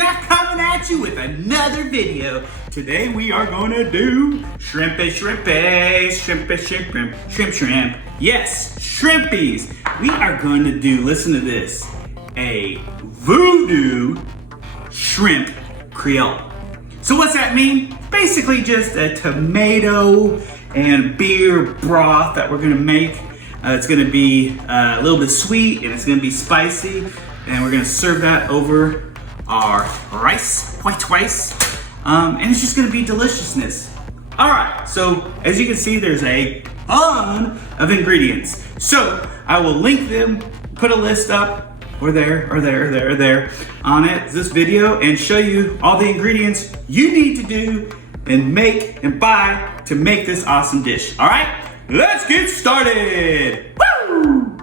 Geoff coming at you with another video. Today we are gonna do shrimpy. Yes, shrimpies. We are going to do, listen to this, a voodoo shrimp creole. So what's that mean? Basically just a tomato and beer broth that we're gonna make. It's gonna be a little bit sweet and it's gonna be spicy, and we're gonna serve that over our white rice, and it's just gonna be deliciousness. All right, so as you can see, there's a ton of ingredients. So I will link them, put a list up, or there on it, this video, and show you all the ingredients you need to do and make and buy to make this awesome dish. All right, let's get started. Woo!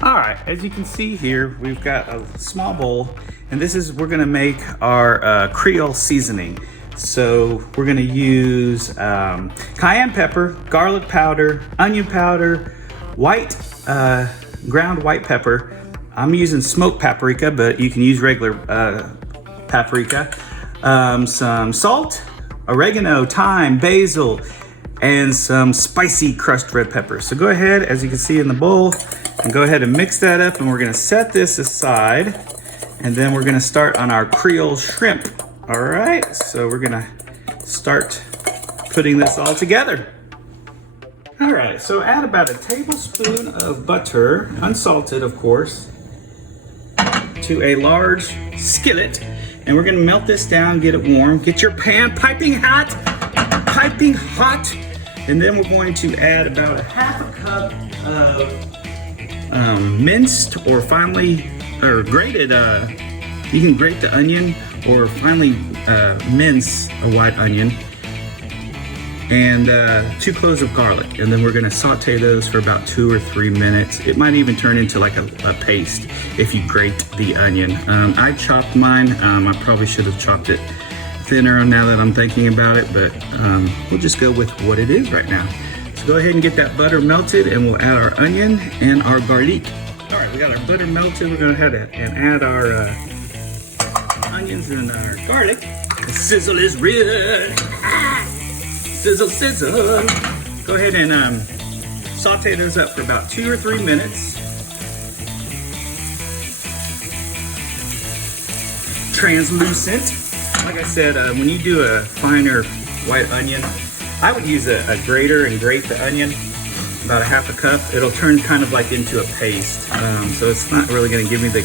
All right, as you can see here, we've got a small bowl, and this is, we're gonna make our Creole seasoning. So we're gonna use cayenne pepper, garlic powder, onion powder, ground white pepper. I'm using smoked paprika, but you can use regular paprika. Some salt, oregano, thyme, basil, and some spicy crushed red pepper. So go ahead, as you can see in the bowl, and go ahead and mix that up, and we're gonna set this aside, and then we're gonna start on our Creole shrimp. All right, so we're gonna start putting this all together. All right, so add about a tablespoon of butter, unsalted of course, to a large skillet, and we're gonna melt this down, get it warm. Get your pan piping hot, and then we're going to add about a half a cup of minced or grated, you can grate the onion or finely mince a white onion, and 2 cloves of garlic, and then we're gonna saute those for about 2 or 3 minutes. It might even turn into like a paste if you grate the onion. I chopped mine. I probably should have chopped it thinner now that I'm thinking about it, but we'll just go with what it is right now. So go ahead and get that butter melted, and we'll add our onion and our garlic. All right, we got our butter melted. We're gonna head and add our onions and our garlic. The sizzle is real. Sizzle, sizzle. Go ahead and saute those up for about 2 or 3 minutes. Translucent. Like I said, when you do a finer white onion, I would use a grater and grate the onion, about a half a cup. It'll turn kind of like into a paste. So it's not really gonna give me the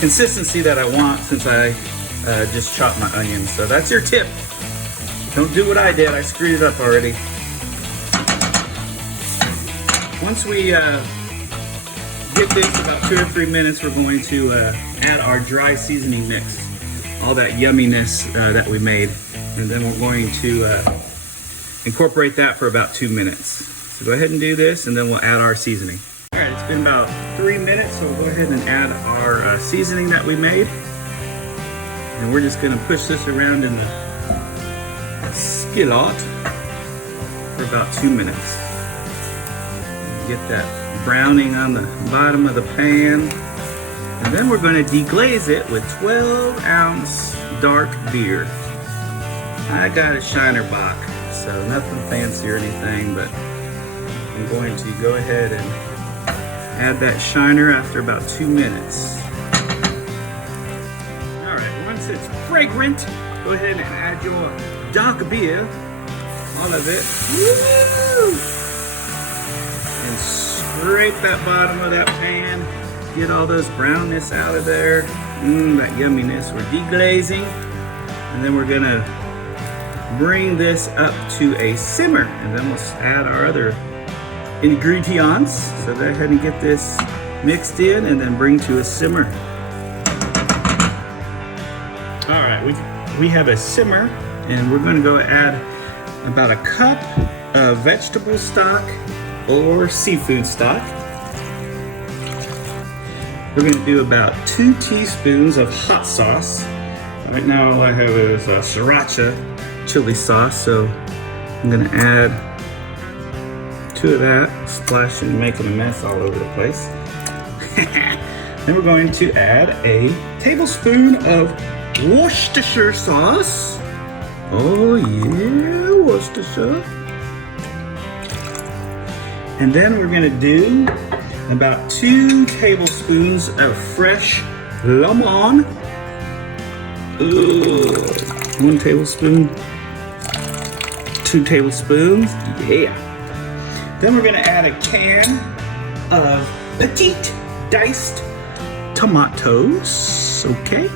consistency that I want since I just chopped my onions. So that's your tip. Don't do what I did, I screwed it up already. Once we get this about 2 or 3 minutes, we're going to add our dry seasoning mix, all that yumminess that we made. And then we're going to incorporate that for about 2 minutes. So go ahead and do this, and then we'll add our seasoning. All right, it's been about 3 minutes, so we'll go ahead and add our seasoning that we made. And we're just gonna push this around in the skillet for about 2 minutes. Get that browning on the bottom of the pan. And then we're gonna deglaze it with 12-ounce dark beer. I got a Shiner Bock, so nothing fancy or anything, but I'm going to go ahead and add that Shiner after about 2 minutes. All right, once it's fragrant, go ahead and add your dark beer, all of it. Woo! And scrape that bottom of that pan. Get all those brownness out of there. That yumminess. We're deglazing. And then we're gonna bring this up to a simmer. And then we'll add our other ingredients. So go ahead and get this mixed in and then bring to a simmer. All right, we have a simmer, and we're gonna go add about a cup of vegetable stock or seafood stock. We're gonna do about 2 teaspoons of hot sauce. Right now all I have is sriracha chili sauce, so I'm gonna add 2 of that, splashing and making a mess all over the place. Then we're going to add a tablespoon of Worcestershire sauce. Oh yeah, Worcestershire. And then we're gonna do about 2 tablespoons of fresh lemon. 1 tablespoon, 2 tablespoons, yeah. Then we're gonna add a can of petite diced tomatoes, okay?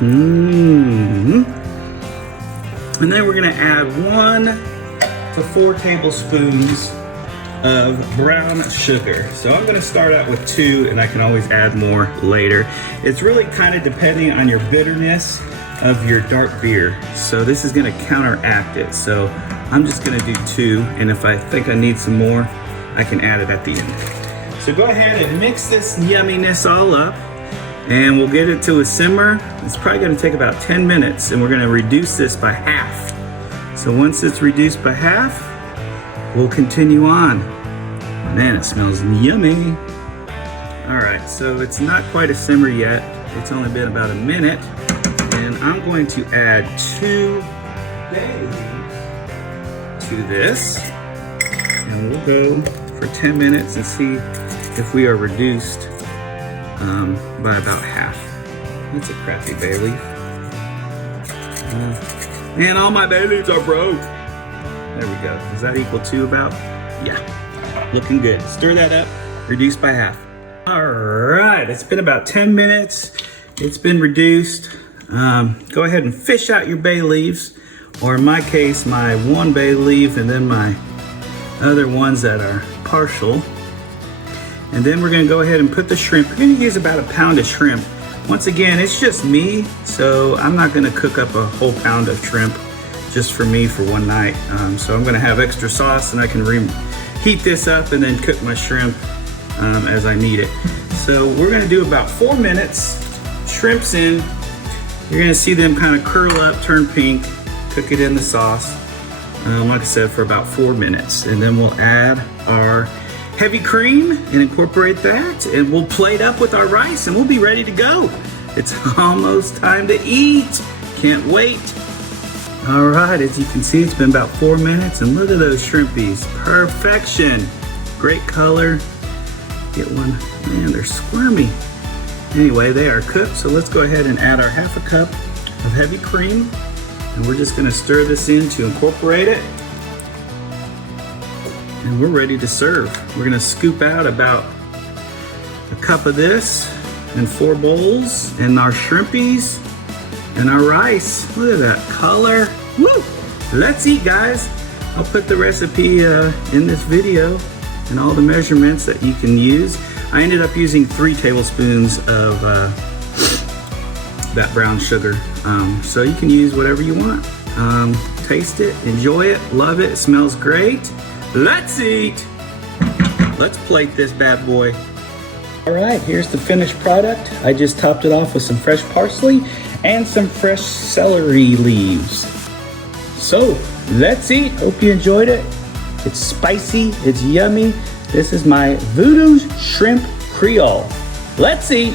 And then we're gonna add 1 to 4 tablespoons of brown sugar. So I'm gonna start out with 2 and I can always add more later. It's really kind of depending on your bitterness of your dark beer. So this is gonna counteract it. So I'm just gonna do 2, and if I think I need some more, I can add it at the end. So go ahead and mix this yumminess all up, and we'll get it to a simmer. It's probably gonna take about 10 minutes, and we're gonna reduce this by half. So once it's reduced by half, we'll continue on. Man, it smells yummy. All right, so it's not quite a simmer yet. It's only been about a minute. And I'm going to add 2 bay leaves to this. And we'll go for 10 minutes and see if we are reduced by about half. That's a crappy bay leaf. Man, all my bay leaves are broke. There we go. Does that equal 2 about? Yeah, looking good. Stir that up, reduce by half. All right, it's been about 10 minutes. It's been reduced. Go ahead and fish out your bay leaves, or in my case, my 1 bay leaf and then my other ones that are partial. And then we're gonna go ahead and put the shrimp. We're gonna use about 1 pound of shrimp. Once again, it's just me, so I'm not gonna cook up a whole pound of shrimp just for me for one night. So I'm gonna have extra sauce, and I can heat this up and then cook my shrimp as I need it. So we're gonna do about 4 minutes. Shrimp's in. You're gonna see them kind of curl up, turn pink, cook it in the sauce, like I said, for about 4 minutes. And then we'll add our heavy cream and incorporate that, and we'll plate up with our rice, and we'll be ready to go. It's almost time to eat. Can't wait. All right, as you can see, it's been about 4 minutes, and look at those shrimpies. Perfection. Great color. Get one. Man, they're squirmy. Anyway, they are cooked, so let's go ahead and add our 1/2 cup of heavy cream, and we're just gonna stir this in to incorporate it. And we're ready to serve. We're gonna scoop out about 1 cup of this and 4 bowls, and our shrimpies and our rice. Look at that color. Woo! Let's eat, guys. I'll put the recipe in this video and all the measurements that you can use. I ended up using 3 tablespoons of that brown sugar. So you can use whatever you want. Taste it, enjoy it, love it. It smells great. Let's eat. Let's plate this bad boy. All right, here's the finished product. I just topped it off with some fresh parsley and some fresh celery leaves. So let's eat. Hope you enjoyed it. It's spicy, it's yummy. This is my Voodoo Shrimp Creole. Let's eat.